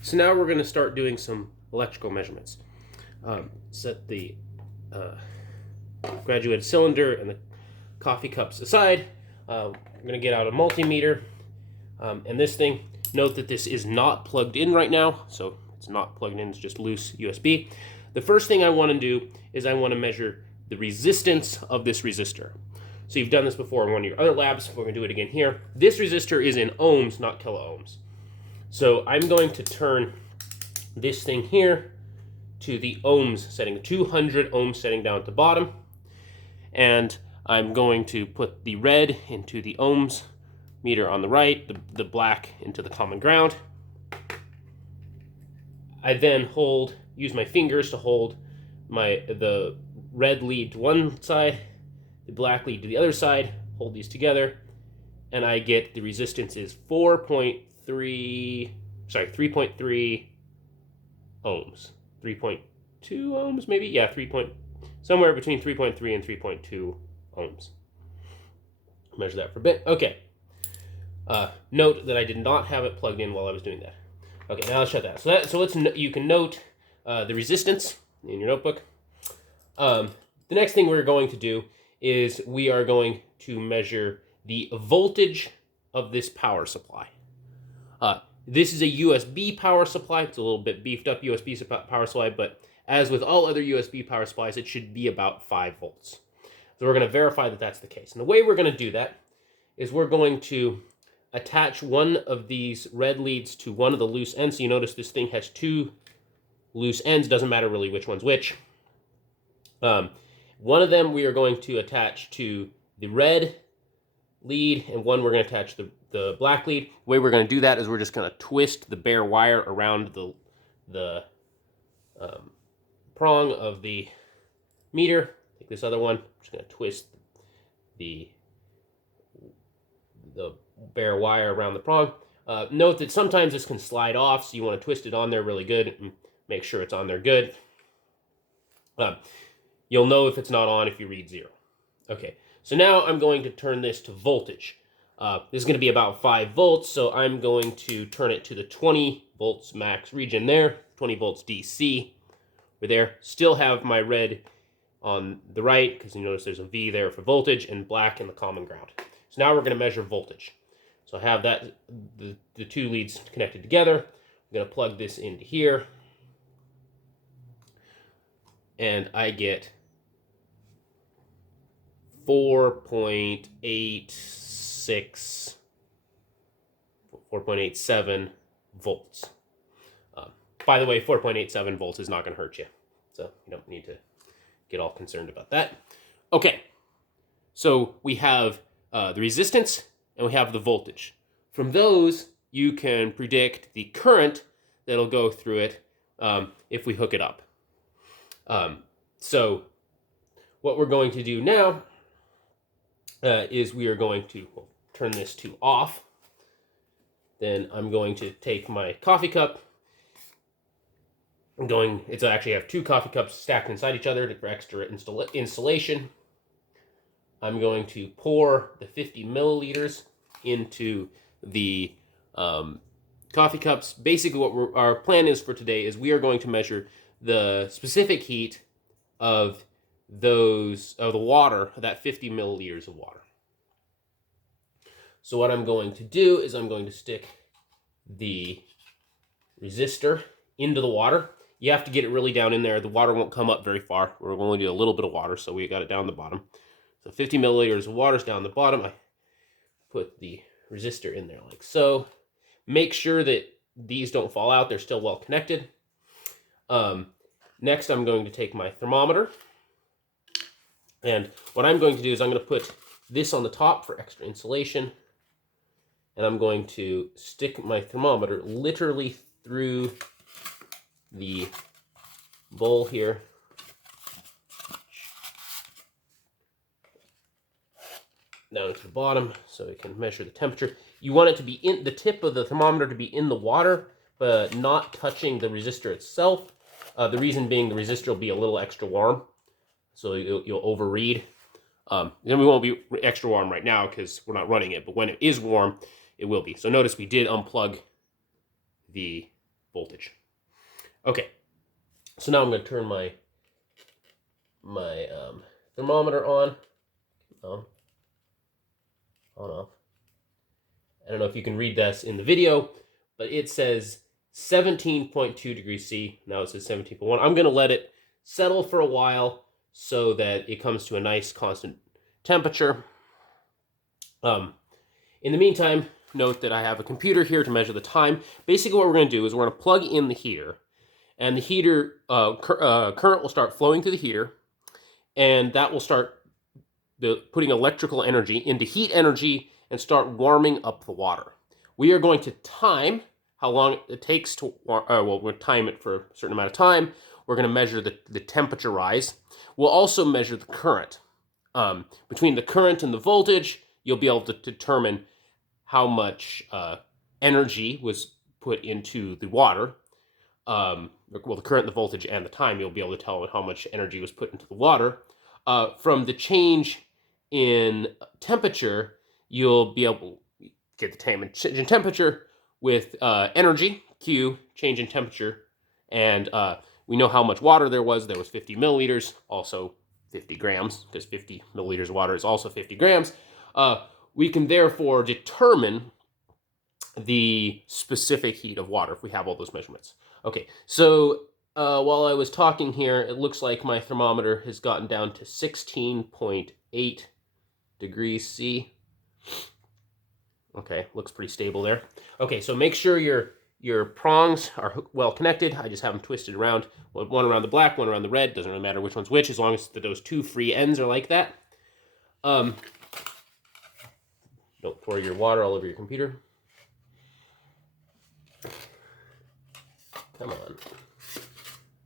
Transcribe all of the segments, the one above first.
So now we're going to start doing some electrical measurements. Set the graduated cylinder and the coffee cups aside. We're going to get out a multimeter. And this thing, note that this is not plugged in right now, so it's not plugged in, it's just loose USB. The first thing I want to do is I want to measure the resistance of this resistor. So you've done this before in one of your other labs. We're going to do it again here. This resistor is in ohms, not kiloohms. So I'm going to turn this thing here to the ohms setting, 200 ohms setting down at the bottom. And I'm going to put the red into the ohms meter on the right, the black into the common ground. I then use my fingers to hold the red lead to one side, the black lead to the other side, hold these together, and I get the resistance is 3.3 ohms. 3.2 ohms maybe? Yeah, somewhere between 3.3 and 3.2 ohms. Measure that for a bit. Okay. Note that I did not have it plugged in while I was doing that. Okay, now I'll shut that. You can note the resistance in your notebook. The next thing we're going to do is we are going to measure the voltage of this power supply. This is a USB power supply. It's a little bit beefed up USB power supply, but as with all other USB power supplies, it should be about 5 volts. So we're going to verify that that's the case. And the way we're going to do that is we're going to attach one of these red leads to one of the loose ends. So you notice this thing has 2 loose ends. Doesn't matter really which one's which. One of them we are going to attach to the red lead, and one we're going to attach the black lead. The way we're going to do that is we're just going to twist the bare wire around the prong of the meter. Take this other one. I'm just going to twist the bare wire around the prong. Note that sometimes this can slide off, so you want to twist it on there really good and make sure it's on there good. You'll know if it's not on if you read 0. Okay, so now I'm going to turn this to voltage. This is going to be about 5 volts, so I'm going to turn it to the 20 volts max region there, 20 volts DC. We're there. Still have my red on the right, because you notice there's a V there for voltage, and black in the common ground. So now we're going to measure voltage. So I have the 2 leads connected together. I'm going to plug this into here, and I get 4.87 volts. By the way, 4.87 volts is not going to hurt you, so you don't need to get all concerned about that. Okay, so we have the resistance and we have the voltage. From those, you can predict the current that'll go through it if we hook it up. So what we're going to do now is we are going to turn this to off. Then I'm going to take my coffee cup. It's actually I have 2 coffee cups stacked inside each other for extra insulation. I'm going to pour the 50 milliliters into the coffee cups. Basically, what our plan is for today is we are going to measure the specific heat of the water, that 50 milliliters of water. So what I'm going to do is I'm going to stick the resistor into the water. You have to get it really down in there. The water won't come up very far. We're going to do a little bit of water, so we got it down the bottom. So 50 milliliters of water is down the bottom. I put the resistor in there like so. Make sure that these don't fall out. They're still well connected. Next, I'm going to take my thermometer. And what I'm going to do is I'm going to put this on the top for extra insulation. And I'm going to stick my thermometer literally through the bowl here. Down to the bottom so it can measure the temperature. You want it to be in the tip of the thermometer to be in the water, but not touching the resistor itself. The reason being the resistor will be a little extra warm, so you'll overread. Then we won't be extra warm right now because we're not running it, but when it is warm, it will be. So notice we did unplug the voltage. Okay, so now I'm going to turn my thermometer on, off. I don't know if you can read this in the video, but it says 17.2 degrees C. Now it says 17.1. I'm going to let it settle for a while so that it comes to a nice constant temperature. In the meantime, note that I have a computer here to measure the time. Basically what we're going to do is we're going to plug in the heater, and the heater current will start flowing through the heater, and that will start putting electrical energy into heat energy and start warming up the water. We are going to time how long it takes to, we'll time it for a certain amount of time. We're going to measure the temperature rise. We'll also measure the current. Between the current and the voltage, you'll be able to determine how much energy was put into the water. Well, the current, the voltage, and the time, you'll be able to tell how much energy was put into the water. From the change in temperature, you'll be able to get the time and change in temperature with energy, Q, change in temperature, and we know how much water there was. There was 50 milliliters, also 50 grams, because 50 milliliters of water is also 50 grams. We can therefore determine the specific heat of water if we have all those measurements. Okay, so while I was talking here, it looks like my thermometer has gotten down to 16.8 degrees C. Okay, looks pretty stable there. Okay, so make sure your prongs are well connected. I just have them twisted around. One around the black, one around the red. Doesn't really matter which one's which, as long as those two free ends are like that. Don't pour your water all over your computer. Come on.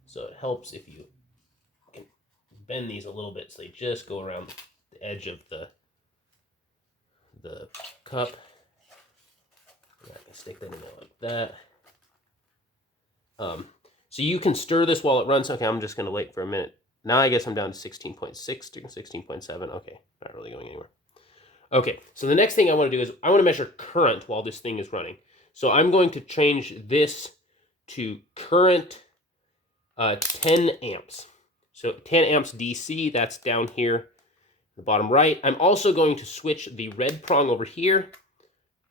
So it helps if you can bend these a little bit so they just go around the edge of the cup. I can stick that in there like that. So you can stir this while it runs. Okay, I'm just going to wait for a minute. Now I guess I'm down to 16.6 to 16.7. Okay, not really going anywhere. Okay, so the next thing I want to do is I want to measure current while this thing is running. So I'm going to change this to current 10 amps. So 10 amps DC, that's down here, the bottom right. I'm also going to switch the red prong over here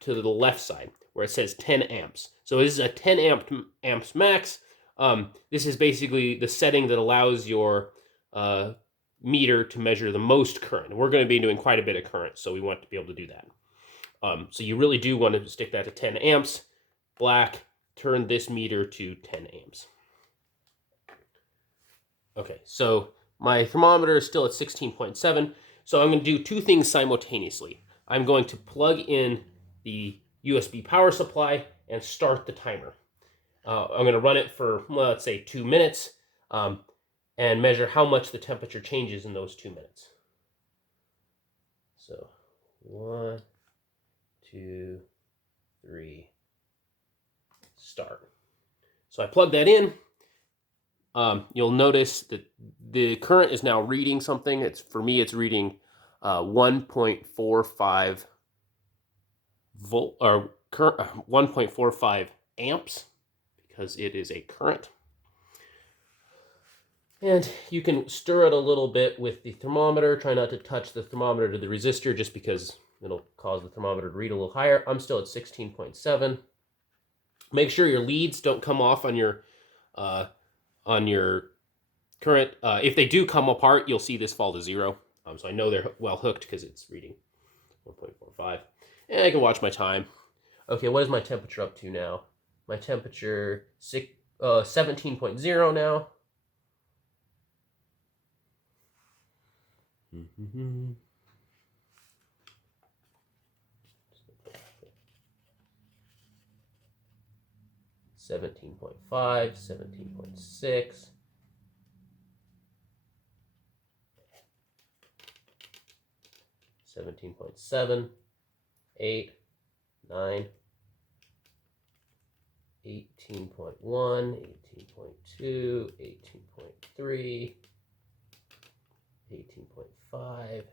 to the left side where it says 10 amps. So this is a 10 amps max. This is basically the setting that allows your meter to measure the most current. We're going to be doing quite a bit of current, so we want to be able to do that. So you really do want to stick that to 10 amps. Black, turn this meter to 10 amps. Okay, so my thermometer is still at 16.7. So I'm going to do two things simultaneously. I'm going to plug in the USB power supply and start the timer. I'm going to run it for, well, let's say 2 minutes, and measure how much the temperature changes in those 2 minutes. So 1, 2, 3, start. So I plug that in. You'll notice that the current is now reading something. For me, it's reading 1.45 volt or 1.45 amps because it is a current. And you can stir it a little bit with the thermometer. Try not to touch the thermometer to the resistor just because it'll cause the thermometer to read a little higher. I'm still at 16.7. Make sure your leads don't come off on your current. If they do come apart, you'll see this fall to 0. So I know they're well hooked because it's reading 1.45. And I can watch my time. Okay, what is my temperature up to now? My temperature 17.0 now. 17.5, 17.6. 17.7, 8, 9, 18.1, 18.2, 18.3, 18.5,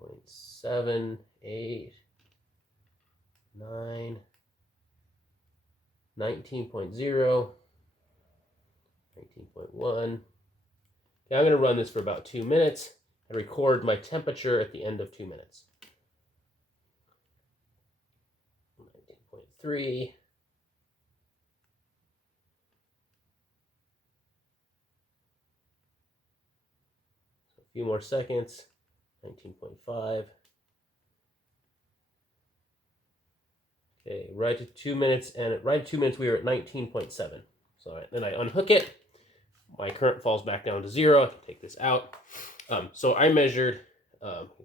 18.7, 8, 9, 19.0, 19.1. Okay, I'm going to run this for about 2 minutes and record my temperature at the end of 2 minutes. 19.3. So a few more seconds. 19.5. Okay, right at 2 minutes, and right at 2 minutes we were at 19.7. So then I unhook it. My current falls back down to 0. I can take this out. So I measured,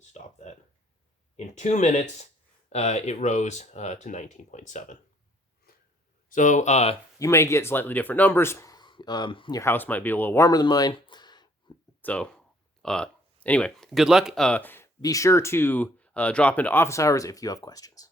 stop that. In 2 minutes, it rose to 19.7. So you may get slightly different numbers. Your house might be a little warmer than mine. So anyway, good luck. Be sure to drop into office hours if you have questions.